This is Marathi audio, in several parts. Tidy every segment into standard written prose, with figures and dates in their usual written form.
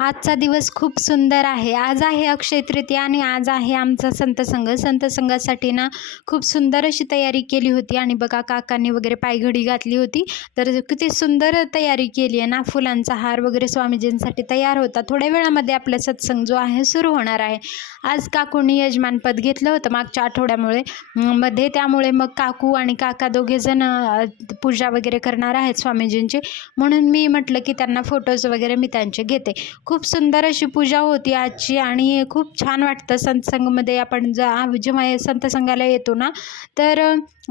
आजचा दिवस खूप सुंदर आहे. आज आहे अक्षय तृतीया आणि आज आहे आमचा संतसंग. संतसंगासाठी ना खूप सुंदर अशी तयारी केली होती आणि बघा काकांनी वगैरे पायघडी घातली होती. तर किती सुंदर तयारी केली आहे ना. फुलांचा हार वगैरे स्वामीजींसाठी तयार होता. थोड्या वेळामध्ये आपला सत्संग जो आहे सुरू होणार आहे. आज काकूंनी यजमानपद घेतलं होतं मागच्या आठवड्यामुळे मध्ये, त्यामुळे मग काकू आणि काका दोघेजण पूजा वगैरे करणार आहेत स्वामीजींची. म्हणून मी म्हटलं की त्यांना फोटोज वगैरे मी त्यांचे घेते. खूप सुंदर अशी पूजा होती आजची आणि खूप छान वाटतं सत्संगमध्ये. आपण जेव्हा संतसंगाला येतो ना, तर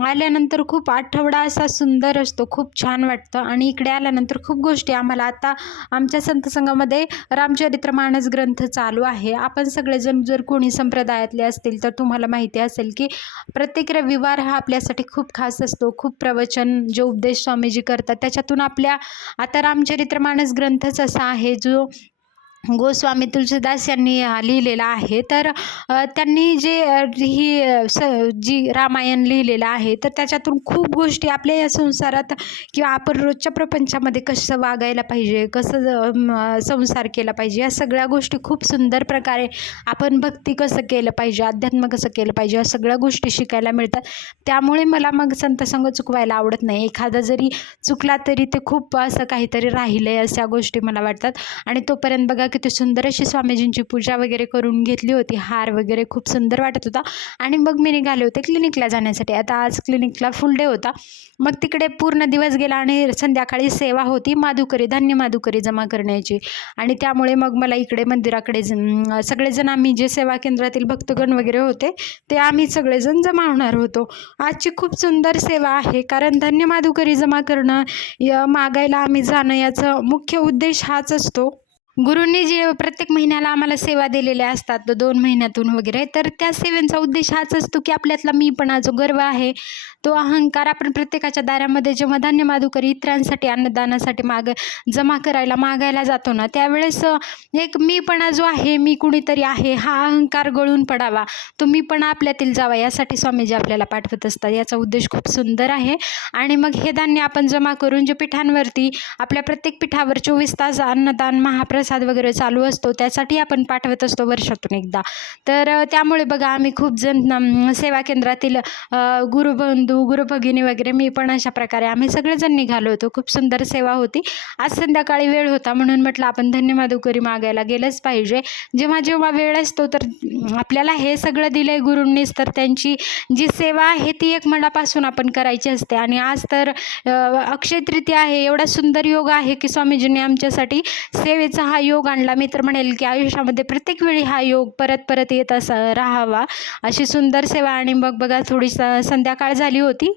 आल्यानंतर खूप आठवडा असा सुंदर असतो, खूप छान वाटतं. आणि इकडे आल्यानंतर खूप गोष्टी आम्हाला आता आमच्या संतसंगामध्ये रामचरितमानस ग्रंथ चालू आहे. आपण सगळेजण जर कोणी संप्रदायातले असतील तर तुम्हाला माहिती असेल की प्रत्येक रविवार हा आपल्यासाठी खूप खास असतो. खूप प्रवचन जे उपदेश स्वामीजी करतात त्याच्यातून आपल्या आता रामचरितमानस ग्रंथच असा आहे जो गोस्वामी तुलसीदास यांनी लिहिलेला आहे. तर त्यांनी जी रामायण लिहिलेलं आहे तर त्याच्यातून खूप गोष्टी आपल्या या संसारात किंवा आपण रोजच्या प्रपंचामध्ये कसं वागायला पाहिजे, कसं संसार केला पाहिजे, या सगळ्या गोष्टी खूप सुंदर प्रकारे आपण भक्ती कसं केलं पाहिजे, अध्यात्म कसं केलं पाहिजे, या सगळ्या गोष्टी शिकायला मिळतात. त्यामुळे मला मग संतसंग चुकवायला आवडत नाही. एखादा जरी चुकला तरी ते खूप असं काहीतरी राहिलं आहे अशा गोष्टी मला वाटतात. आणि तोपर्यंत बघा किती सुंदर अशी स्वामीजींची पूजा वगैरे करून घेतली होती. हार वगैरे खूप सुंदर वाटत होता. आणि मग मी निघाले होते क्लिनिकला जाण्यासाठी. आता आज क्लिनिकला फुल डे होता. मग तिकडे पूर्ण दिवस गेला आणि संध्याकाळी सेवा होती माधुकरी, धान्य माधुकरी जमा करण्याची. आणि त्यामुळे मग मला इकडे मंदिराकडे सगळेजण आम्ही जे सेवा केंद्रातील भक्तगण वगैरे होते ते आम्ही सगळेजण जमा होणार होतो. आजची खूप सुंदर सेवा आहे, कारण धान्य माधुकरी जमा करणं, मागायला आम्ही जाणं, याचा मुख्य उद्देश हाच असतो. गुरूंनी जे प्रत्येक महिन्याला आम्हाला सेवा दिलेल्या असतात 2 महिन्यातून वगैरे, तर त्या सेवेचा उद्देश हाच असतो की आपल्यातला मीपणा जो गर्व आहे, तो अहंकार आपण प्रत्येकाच्या दारामध्ये जेव्हा धान्य माधुकरी इतरांसाठी अन्नदानासाठी जमा करायला मागायला जातो ना, त्यावेळेस एक मीपणा जो आहे, मी कुणीतरी आहे, हा अहंकार गळून पडावा, तो मीपणा आपल्यातील जावा, यासाठी स्वामीजी आपल्याला पाठवत असतात. याचा उद्देश खूप सुंदर आहे. आणि मग हे धान्य आपण जमा करून जे पिठांवरती आपल्या प्रत्येक पिठावर 24 तास अन्नदान महाप्रसाद वगैरे चालू असतो, त्यासाठी आपण पाठवत असतो वर्षातून एकदा. तर त्यामुळे बघा आम्ही खूप जण सेवा केंद्रातील गुरुबंधू गुरुभगिनी वगैरे, मी पण अशा प्रकारे आम्ही सगळेजण निघालो होतो. खूप सुंदर सेवा होती. आज संध्याकाळी वेळ होता म्हणून म्हटलं आपण धान्य माधुकरी मागायला गेलंच पाहिजे. जेव्हा जेव्हा वेळ असतो तर आपल्याला हे सगळं दिलंय गुरूंनीच, तर त्यांची जी सेवा आहे ती एक मनापासून आपण करायची असते. आणि आज तर अक्षय तृतीया आहे, एवढा सुंदर योग आहे की स्वामीजींनी आमच्यासाठी सेवेचा हा योग आणला. मी तर म्हणेल की आयुष्यामध्ये प्रत्येक वेळी हा योग परत परत येत राहावा, अशी सुंदर सेवा. आणि मग बघा थोडी संध्याकाळ झाली होती.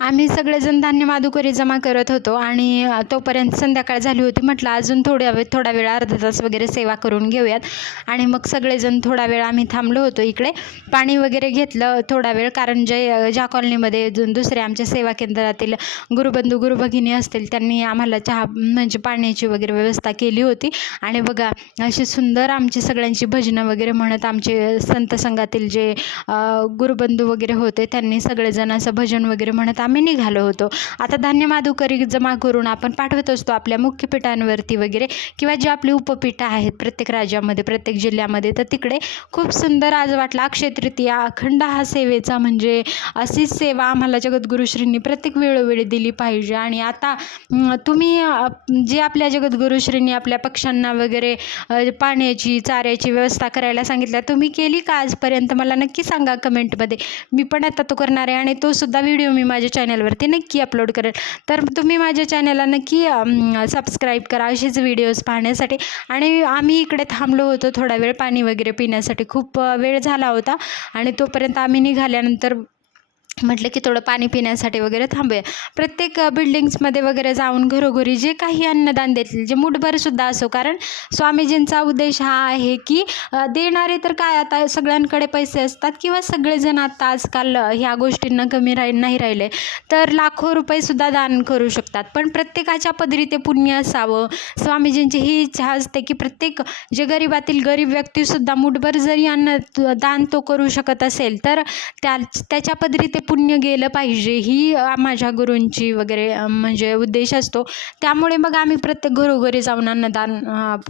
आम्ही सगळेजण धान्य माधुकरी जमा करत होतो आणि तोपर्यंत संध्याकाळ झाली होती. म्हटलं अजून थोडा वेळ अर्धा तास वगैरे सेवा करून घेऊयात. आणि मग सगळेजण थोडा वेळ आम्ही थांबलो होतो. इकडे पाणी वगैरे घेतलं थोडा वेळ, कारण ज्या कॉलनीमध्ये दुसऱ्या आमच्या सेवा केंद्रातील गुरुबंधू गुरुभगिनी असतील त्यांनी आम्हाला चहा म्हणजे पाण्याची वगैरे व्यवस्था केली होती. आणि बघा अशी सुंदर आमची सगळ्यांची भजनं वगैरे म्हणत, आमचे संत संघातील जे गुरुबंधू वगैरे होते त्यांनी सगळेजण असं भजन वगैरे म्हणत आम्ही निघालो होतो. आता धान्य माधुकरी जमा करून आपण पाठवत असतो आपल्या मुख्य पीठांवरती वगैरे, किंवा जी आपली उपपीठं आहेत प्रत्येक राज्यामध्ये प्रत्येक जिल्ह्यामध्ये, तर तिकडे खूप सुंदर आज वाटलं. अक्षय तृतीया अखंड हा सेवेचा, म्हणजे अशीच सेवा आम्हाला जगद्गुरुश्रींनी प्रत्येक वेळोवेळी दिली पाहिजे. आणि आता तुम्ही जे आपल्या जगद्गुरुश्रींनी आपल्या पक्ष्यांना वगैरे पाण्याची चाऱ्याची व्यवस्था करायला सांगितल्या, तुम्ही केली का आजपर्यंत? मला नक्की सांगा कमेंटमध्ये. मी पण आता तो करणार आहे आणि तो सुद्धा व्हिडिओ मी माझ्या चॅनलवरती नक्की अपलोड करेल. तर तुम्ही माझ्या चॅनलला नक्की सबस्क्राईब करा असेच व्हिडिओज पाहण्यासाठी. आणि आम्ही इकडे थांबलो होतो थोडा वेळ पाणी वगैरे पिण्यासाठी, खूप वेळ झाला होता. आणि तोपर्यंत आम्ही निघाल्यानंतर म्हटलं की थोडं पाणी पिण्यासाठी वगैरे थांबूया. प्रत्येक बिल्डिंग्समध्ये वगैरे जाऊन घरोघरी जे काही अन्नदान देतील, जे मुठभरसुद्धा असो, कारण स्वामीजींचा उद्देश हा आहे की देणारे तर काय, आता सगळ्यांकडे पैसे असतात किंवा सगळेजण आता आजकाल ह्या गोष्टींना कमी नाही राहिले, तर लाखो रुपयेसुद्धा दान करू शकतात. पण प्रत्येकाच्या पदरी ते पुण्य असावं. स्वामीजींची ही इच्छा असते की प्रत्येक जे गरीबातील गरीब व्यक्तीसुद्धा मुठभर जरी अन्न दान तो करू शकत असेल तर त्याच्या पदरी ते पुण्य गेलं पाहिजे ही माझ्या गुरूंची वगैरे म्हणजे उद्देश असतो. त्यामुळे मग आम्ही प्रत्येक घरोघरी जाऊन अन्नदान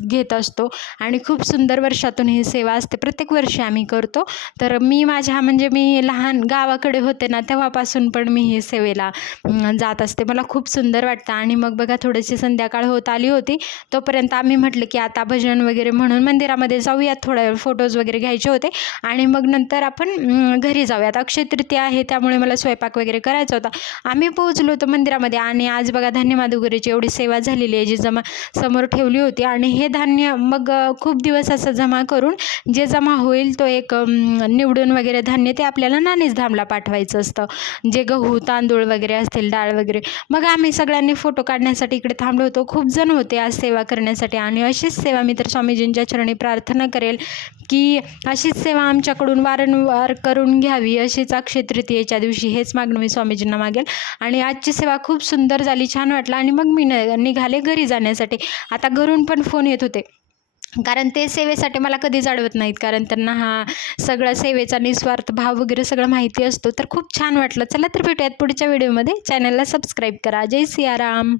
घेत असतो आणि खूप सुंदर वर्षातून ही सेवा असते. प्रत्येक वर्षी आम्ही करतो. तर मी म्हणजे मी लहान गावाकडे होते ना तेव्हापासून पण मी ही सेवेला जात असते. मला खूप सुंदर वाटतं. आणि मग बघा थोडीशी संध्याकाळ होत आली होती, तोपर्यंत आम्ही म्हटलं की आता भजन वगैरे म्हणून मंदिरामध्ये जाऊयात, थोडा वेळ फोटोज वगैरे घ्यायचे होते आणि मग नंतर आपण घरी जाऊयात. अक्षय तृतीया आहे त्यामुळे मला स्वयंपाक वगैरे करायचा होता. आम्ही पोहोचलो होतो मंदिरामध्ये आणि आज बघा धान्य माधुकरीची एवढी सेवा झालेली आहे, जी समोर ठेवली होती. आणि हे धान्य मग खूप दिवस असं जमा करून जे जमा होईल तो एक निवडून वगैरे धान्य ते आपल्याला नाणीच धामला पाठवायचं असतं, जे गहू तांदूळ वगैरे असतील, डाळ वगैरे. मग आम्ही सगळ्यांनी फोटो काढण्यासाठी इकडे थांबलो होतो. खूप जण होते आज सेवा करण्यासाठी आणि अशीच सेवा मी तर स्वामीजींच्या चरणी प्रार्थना करेल की अशीच सेवा आमच्याकडून वारंवार करून घ्यावी, अशीच अक्षय तृतीयेच्या दिवशी हेच मागणं मी स्वामीजींना मागेल. आणि आजची सेवा खूप सुंदर झाली, छान वाटलं. आणि मग मी निघाले घरी जाण्यासाठी. आता घरून पण फोन येत होते, कारण ते सेवेसाठी मला कधीच अडवत नाहीत, कारण त्यांना हा सगळा सेवेचा निस्वार्थ भाव वगैरे सगळं माहिती असतो. तर खूप छान वाटलं. चला तर भेटूयात पुढच्या व्हिडिओमध्ये. चॅनलला सबस्क्राईब करा. जय सियाराम.